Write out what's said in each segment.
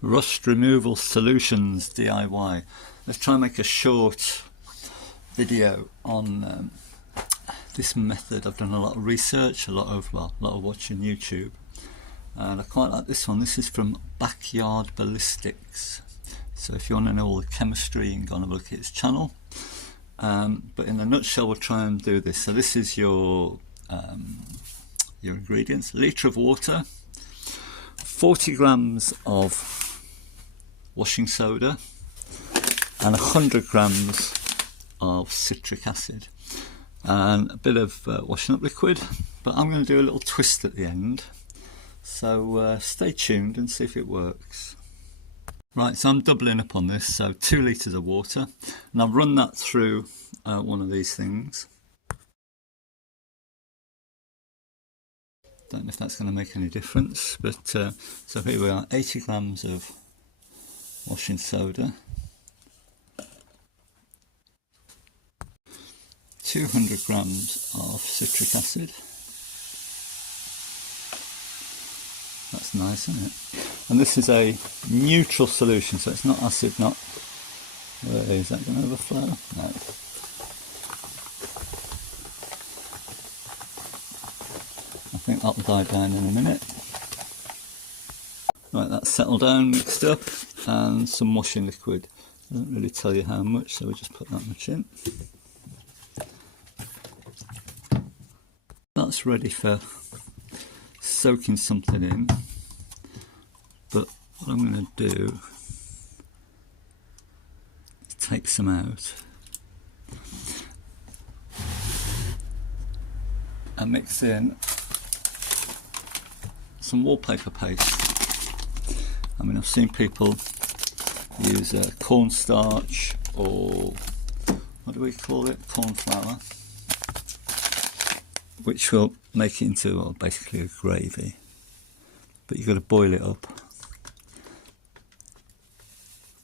Rust removal solutions DIY. Let's try and make a short video on this method. I've done a lot of research, a lot of watching YouTube, and I quite like this one. This is from Backyard Ballistics. So if you want to know all the chemistry, you can go and have a look at his channel. But in a nutshell, we'll try and do this. So this is your ingredients: a litre of water, 40 grams of washing soda, and 100 grams of citric acid, and a bit of washing up liquid. But I'm going to do a little twist at the end, so stay tuned and see if it works. Right, so I'm doubling up on this, so 2 litres of water, and I've run that through one of these things. Don't know if that's going to make any difference, but so here we are, 80 grams of washing soda, 200 grams of citric acid. That's nice, isn't it? And this is a neutral solution, so it's not acid, not... Is that going to overflow? No. I think that'll die down in a minute. Right, that's settled down, mixed up, and some washing liquid. Doesn't really tell you how much, so we'll just put that much in. That's ready for soaking something in, but what I'm going to do is take some out and mix in some wallpaper paste. I mean, I've seen people use cornstarch, or what do we call it, corn flour, which will make it into, well, basically a gravy, but you've got to boil it up.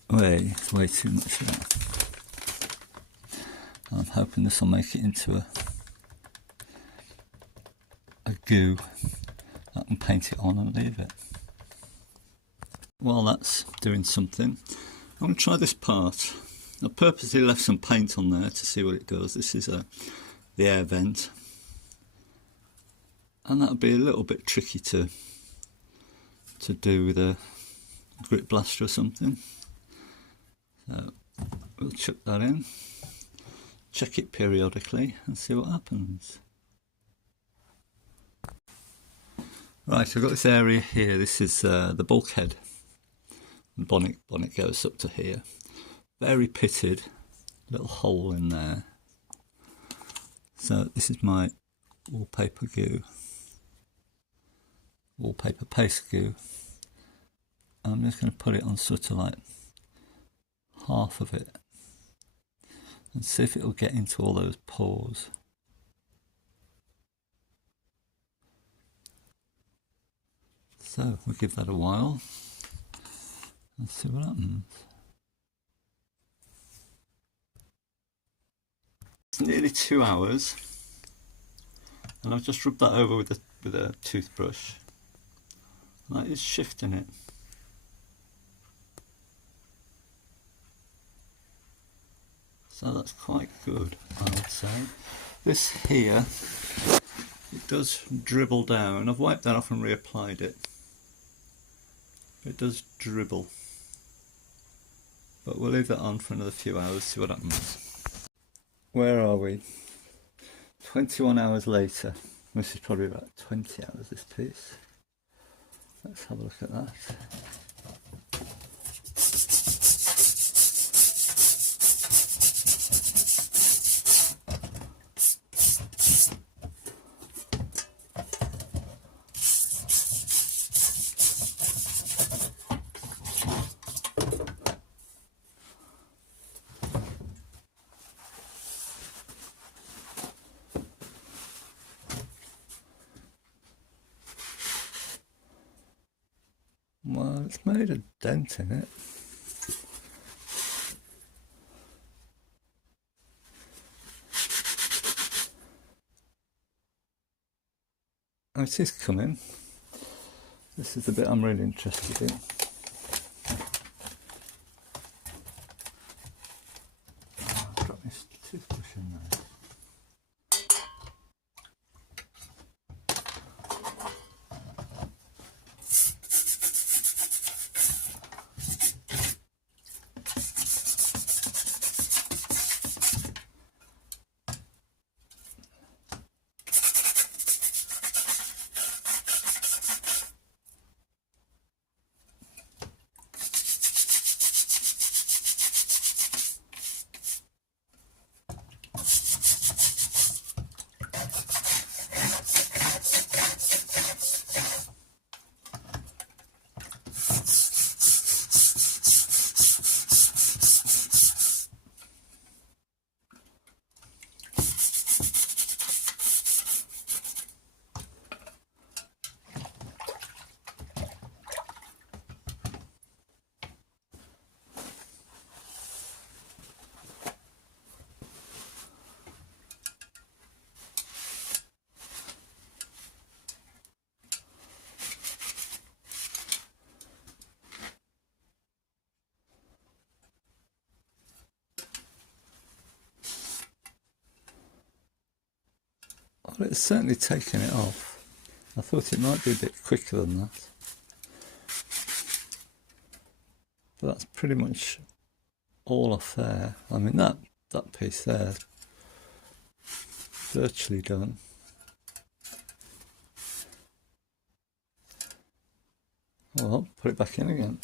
Way too much of that. I'm hoping this will make it into a goo. I can paint it on and leave it. While that's doing something, I'm going to try this part. I purposely left some paint on there to see what it does. This is the air vent, and that would be a little bit tricky to do with a grit blaster or something. So we'll chuck that in, check it periodically and see what happens. Right, I've got this area here. This is the bulkhead. The bonnet goes up to here. Very pitted, little hole in there. So this is my wallpaper goo, wallpaper paste goo. I'm just going to put it on sort of like half of it and see if it will get into all those pores. So we'll give that a while and see what happens. It's nearly 2 hours, and I've just rubbed that over with a toothbrush. That is shifting it. So that's quite good, I would say. This here, it does dribble down. I've wiped that off and reapplied it. It does dribble. But we'll leave that on for another few hours, see what happens. Where are we? 21 hours later. This is probably about 20 hours, this piece. Let's have a look at that. Well, it's made a dent in it. Oh, it is coming. This is the bit I'm really interested in. Well, it's certainly taken it off. I thought it might be a bit quicker than that. But that's pretty much all off there. I mean, that piece there, virtually done. Well, put it back in again.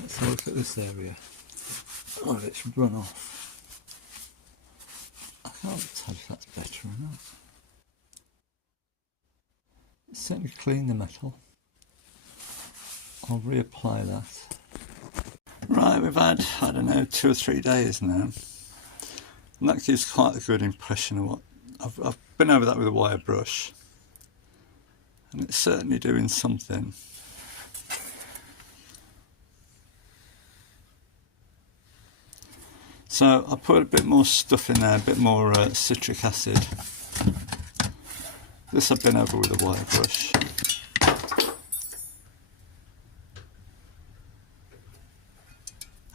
Let's look at this area. Oh, it's run off. I can't tell if that's better or not. It's certainly clean the metal. I'll reapply that. Right, we've had, I don't know, 2 or 3 days now. And that gives quite a good impression of what... I've been over that with a wire brush. And it's certainly doing something. So I put a bit more stuff in there, a bit more citric acid. This I've been over with a wire brush.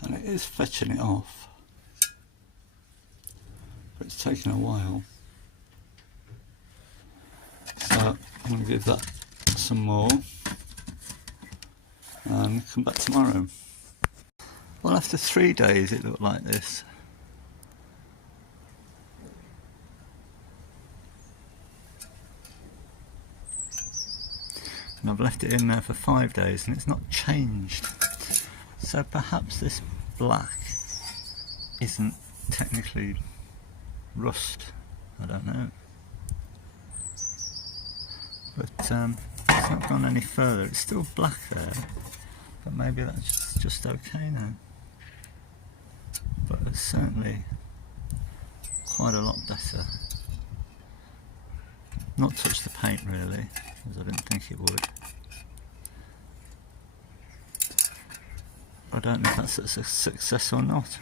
And it is fetching it off. But it's taking a while. So I'm going to give that some more and come back tomorrow. Well, after 3 days it looked like this. And I've left it in there for 5 days and it's not changed. So perhaps this black isn't technically rust, I don't know. But it's not gone any further. It's still black there, but maybe that's just okay now. But it's certainly quite a lot better. Not touched the paint really, because I didn't think it would. I don't know if that's a success or not.